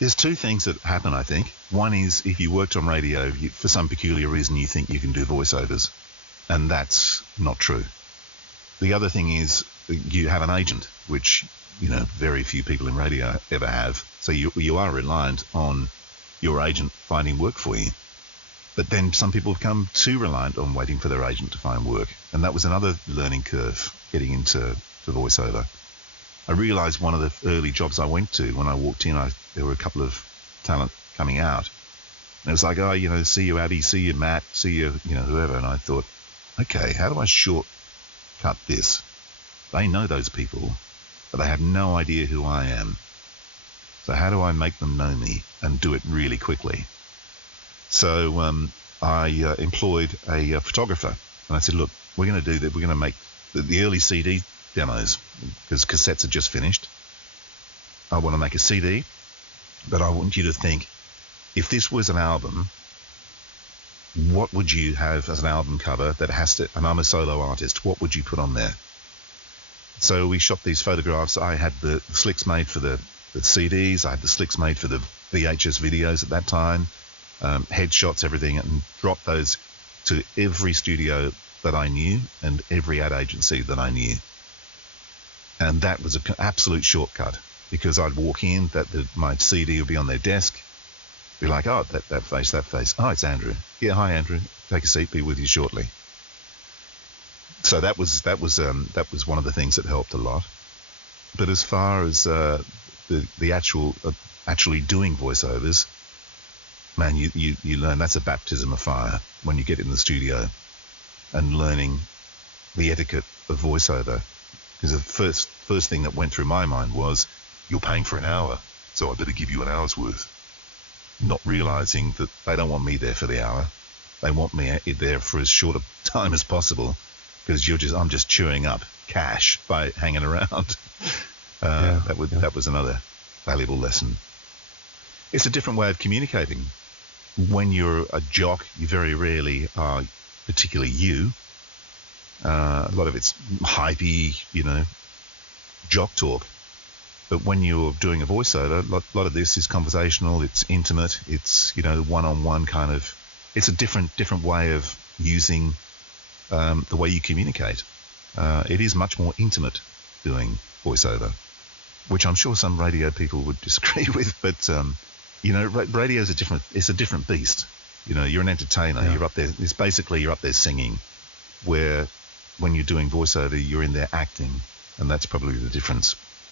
There's two things that happen, I think. One is if you worked on radio, for some peculiar reason you think you can do voiceovers, and that's not true. The other thing is you have an agent, which, very few people in radio ever have. So you are reliant on your agent finding work for you. But then some people have become too reliant on waiting for their agent to find work. And that was another learning curve getting into voiceover. I realized one of the early jobs I went to, when I walked in, there were a couple of talent coming out. And it was like, see you, Abby, see you, Matt, see you, whoever. And I thought, okay, how do I shortcut this? They know those people, but they have no idea who I am. So how do I make them know me and do it really quickly? So I employed a photographer, and I said, look, we're going to do that. We're going to make the early CD demos, because cassettes are just finished. I want to make a CD, but I want you to think, if this was an album, what would you have as an album cover that has to, and I'm a solo artist, what would you put on there? So we shot these photographs. I had the slicks made for the CDs. I had the slicks made for the VHS videos at that time, headshots, everything, and dropped those to every studio that I knew and every ad agency that I knew. And that was an absolute shortcut, because I'd walk in, my CD would be on their desk, be like, oh, that face. Oh, it's Andrew. Yeah, hi, Andrew. Take a seat. Be with you shortly. So that was one of the things that helped a lot. But as far as the actually doing voiceovers, man, you learn that's a baptism of fire when you get in the studio and learning the etiquette of voiceover. Because the first thing that went through my mind was, you're paying for an hour, so I better give you an hour's worth. Not realizing that they don't want me there for the hour. They want me there for as short a time as possible, because I'm just chewing up cash by hanging around. That was another valuable lesson. It's a different way of communicating. When you're a jock, you very rarely are particularly you. A lot of it's hypey, jock talk. But when you're doing a voiceover, a lot of this is conversational, it's intimate, it's, one-on-one kind of, it's a different way of using the way you communicate. It is much more intimate doing voiceover, which I'm sure some radio people would disagree with, but, radio is it's a different beast. You're an entertainer, You're up there, you're up there singing, where when you're doing voiceover, you're in there acting, and that's probably the difference.